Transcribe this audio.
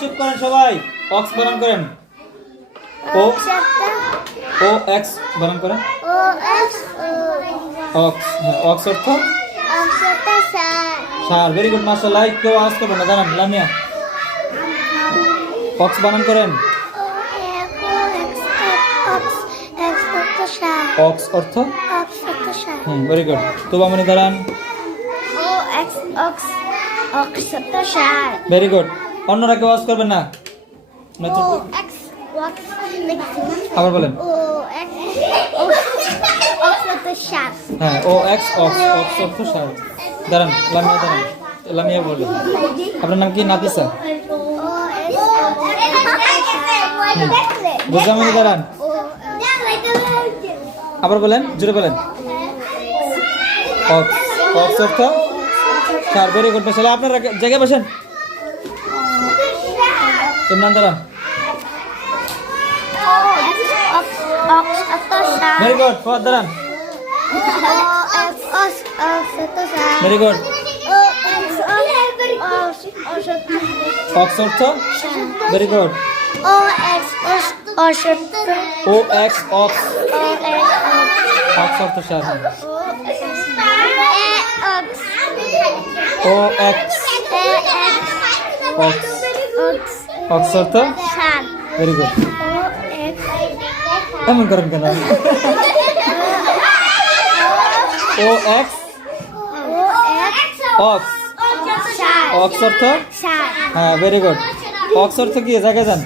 চুপ করেন সবাই। অক্স বানান করেন। ও ও এক্স বানান করেন। অক্স, হ্যাঁ অক্স অর্থ সার। ভেরি গুড মাশাআল্লাহ। কেউ আওয়াজ করবেন না, দাঁড়ান। লামিয়া অক্স বানান করেন। অক্স অর্থ ভেরি গুড। তুবামনি দাঁড়ান। Very good. অন্যরা কেউ আওয়াজ করবেন না। আবার বলেন। হ্যাঁ ও এক্স অক্স, অক্স অর্থ সার। দাঁড়ান লামিয়া, দাঁড়ান। লামিয়া বলবেন। আপনার নাম কি? নাফিসা। বুঝামনি দাঁড়ান। আবার বলেন, জোরে বলেন। অক্স, অক্স অর্থ সার। ভেরি গুড মাশাআল্লাহ। আপনারা জায়গায় বসেন। ইমরান দাঁড়ান। Very good. ফাদ দাঁড়ান। Very good. অক্স অর্থ ভেরি গুড। ও এক্স অক্স, অক্স অর্থ সার। ও এক্স অক্স, অক্স অর্থ ভেরি গুড। এমন করেন কেন? ও এক্স অক্স, অক্স অর্থ হ্যাঁ ভেরি গুড। অক্স অর্থ কি? জায়গায় যান।